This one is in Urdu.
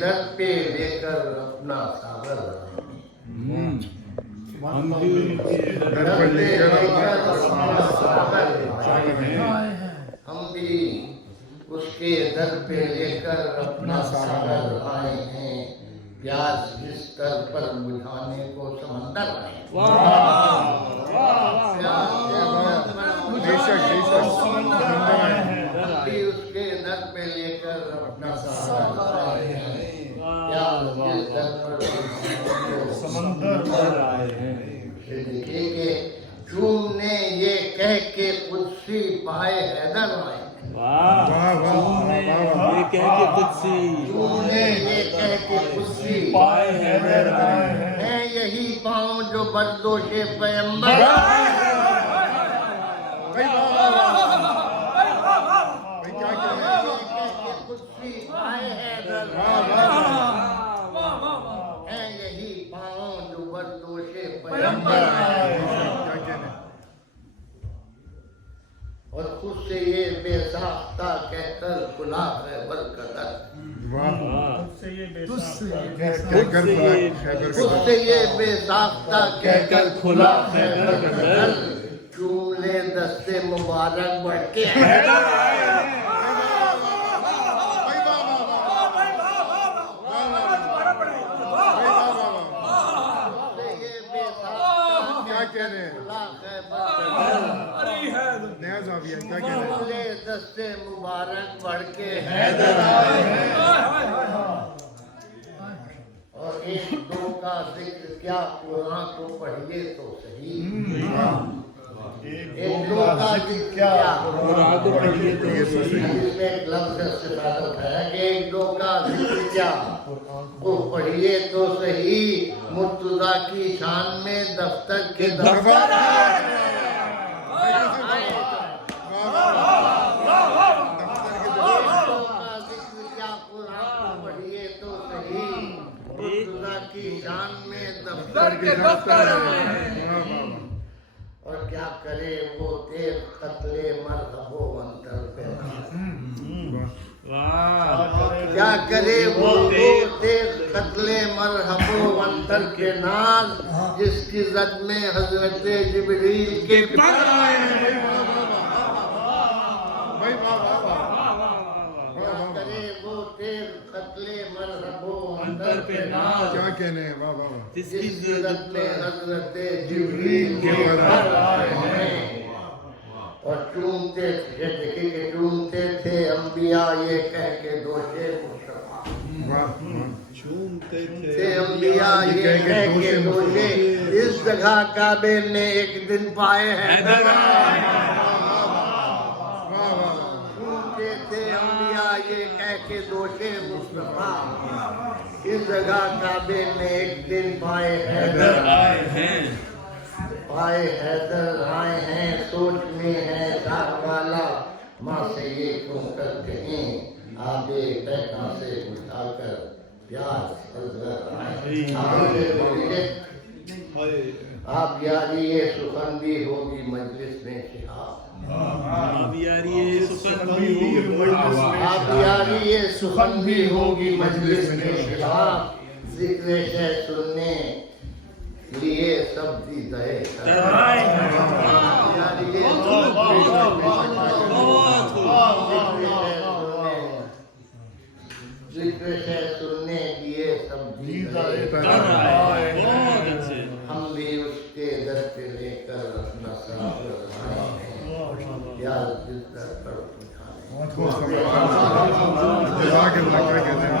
در پہ لے کر اپنا ساغر آئے ہیں ہم بھی ان کے در پر لے کر اپنا ساغر آئے ہیں ہم بھی اس کے در پہ لے کر اپنا ساغر آئے ہیں پیاس بستر پر بجھانے کو سمندر آئے ہیں بے شک ہم بھی اس کے در پہ لے کر اپنا ساغر آئے ہیں پیاس بستر پر سمندر پر آئے ہیں دیکھیے کہ چون نے یہ کہہ کے قدسی پائے حیدر آئے واہ یہ کہہ کے قدسی چون نے یہ کہہ کے قدسی پائے حیدر آئے ہیں یہی پاؤں جو بردوش پیمبر قدسی پائے حیدر ہیں یہی پاؤں جو بردوش پیمبر اور خود سے یہ بے ساختہ کہہ کر کھلا خیبر کا در خود سے یہ بے ساختہ کہہ کر کھلا خیبر کا در چولے دستے مبارک بڑھ کے حیدر آئے چولے دستے مبارک بڑھ کے حیدر آئے ہیں اور ایک دو کا ذکر کیا قرآن کو پڑھیے تو صحیح ایک دو کا ذکر کیا قرآن کو پڑھیے تو صحیح اس میں ایک لفظ استفادہ اٹھایا کہ ایک دو کا ذکر کیا وہ پڑھیے تو صحیح مرتضیٰ کی شان میں دفتر کے دفتر کی شان میں دفتر کے دفتر اور کیا کرے وہ تیر قتل مرحب و انتر پہ کیا کرے وہ تیر قتل مرحب و انتر کے ناز جس کی زد میں حضرت جبریل کے پر آئے ہیں کیا کرے وہ تیر قتل مرحب و انتر پہ ناز کیا کہنے ہیں واہ واہ جس کی زد میں حضرت جبریل کے پر آئے ہیں اور چومتے تھے دیکھیں کہ چومتے تھے انبیاء یہ کہہ کے دوشے مصطفیٰ تھے انبیاء یہ کہہ کے دوشے اس جگہ کعبے نے ایک دن پائے حیدر چومتے تھے انبیاء یہ کہہ کے دوشے مصطفیٰ اس جگہ کعبے میں ایک دن پائے حیدر آئے ہیں پائے حیدر آئے ہیں سوچ میں ہے شاہ والا ماں سے یہ کیوں کر کہیں آبے بیٹا سے اٹھا کر پیاس حضرت آئے آپ یاری یہ سخن بھی ہوگی مجلس میں شہاب آپ یاری یہ سخن بھی ہوگی مجلس میں شہاب ذکر شہ سننے لیے سب دی دہے ذکر شہ سننے لیے سب دی دہے ہم بھی اس کے در پہ لے کر اپنا ساغر آئے ہیں پیاس بستر پر بجھانے